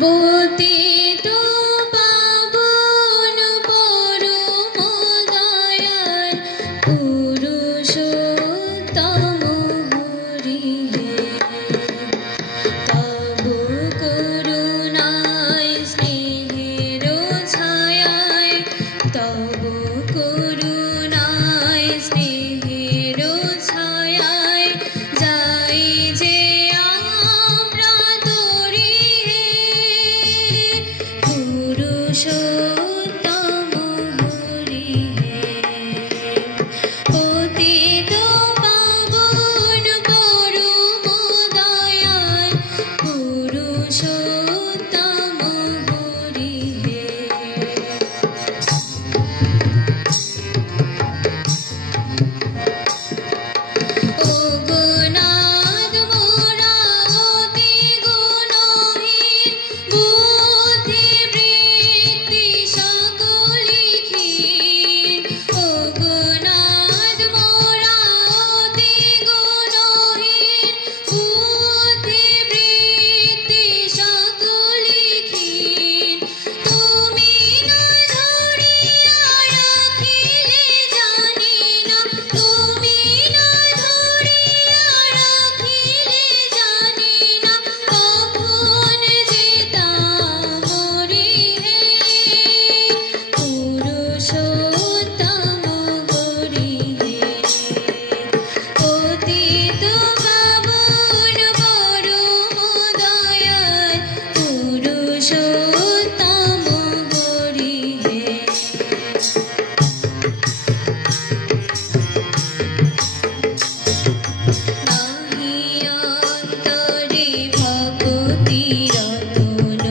পতিত পাবন পরম দয়াল পুরুষোত্তম হরি হে, তব করুণায় স্নেহের ছায়ায়, তব করুণায় স্নেহের ছায়ায় যাই যে আমরা তোরি হে, পুরুষোত্তম হরি হে। পতিত পাবন পরম দয়াল পুরুষোত্তম হরি হে। ও গুণাদ মোরা অতি গুণহীন, বুদ্ধি বৃত্তি সকলি ক্ষীণ। ও গুণাদ মোরা অতি গুণহীন, বুদ্ধি বৃত্তি সকলি ক্ষীণ। তুমি না ধরিয়া রাখিলে জানি না, তুমি না ধরিয়া রাখিলে জানি না, কখন যেতাম মরি হে, পুরুষোত্তম হরি হে। পতিত পাবন পরম দয়াল পুরুষোত্তম হরি হে। নাহি অন্তরে ভক্তি রতন,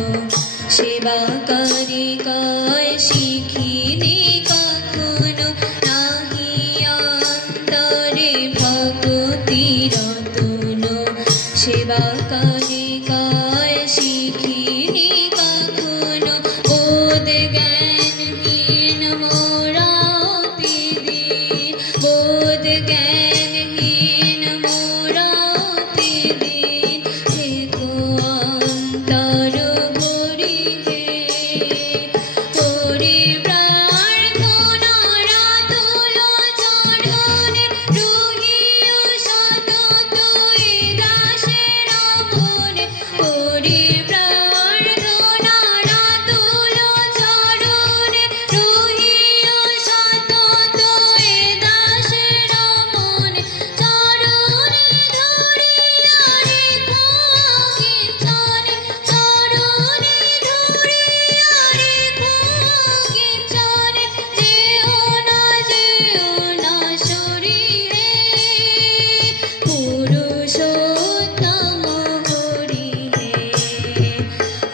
সেবা করি কয় শিখিনি কখনো। নাহি অন্তরে ভক্তি রতন, সেবা করি কয় শিখিনি কখনো। বোধ জ্ঞানহীন মোরা অতি দীন, বোধ জ্ঞানহীন মোরা অতি দীন। থেকো অন্তর ভরি হে, করি প্রার্থনা রাতুল চরণে, রহিও সতত এ দাসের মনে। করি প্রার্থনা রাতুল চরণে, রহিও সতত এ দাসের মনে। চরণে ধরিয়া রেখো কিঞ্চনে, চরণে ধরিয়া রেখো কিঞ্চনে। যেও না সরি হে, পুরুষোত্তম হরি হে।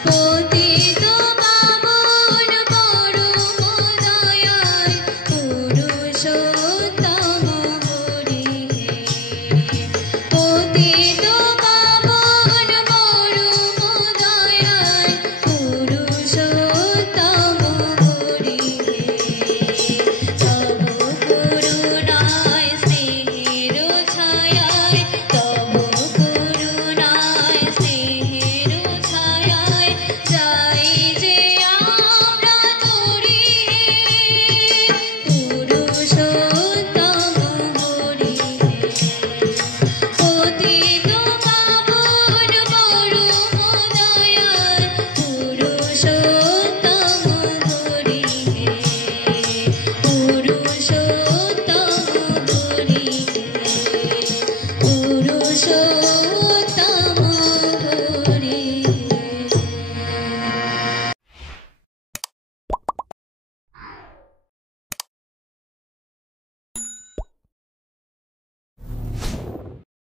পতিত পাবন পরম দয়াল পুরুষোত্তম হরি হে। পতিত পাবন পরম দয়াল পুরুষোত্তম হরি হে। তব করুণায় স্নেহের ছায়ায়, তব করুণায় স্নেহের ছায়ায় যাই যে আমরা তোরি হে, পুরুষোত্তম হরি হে। পতিত পাবন পরম দয়াল পুরুষোত্তম হরি হে, পুরুষোত্তম হরি হে, পুরুষোত্তম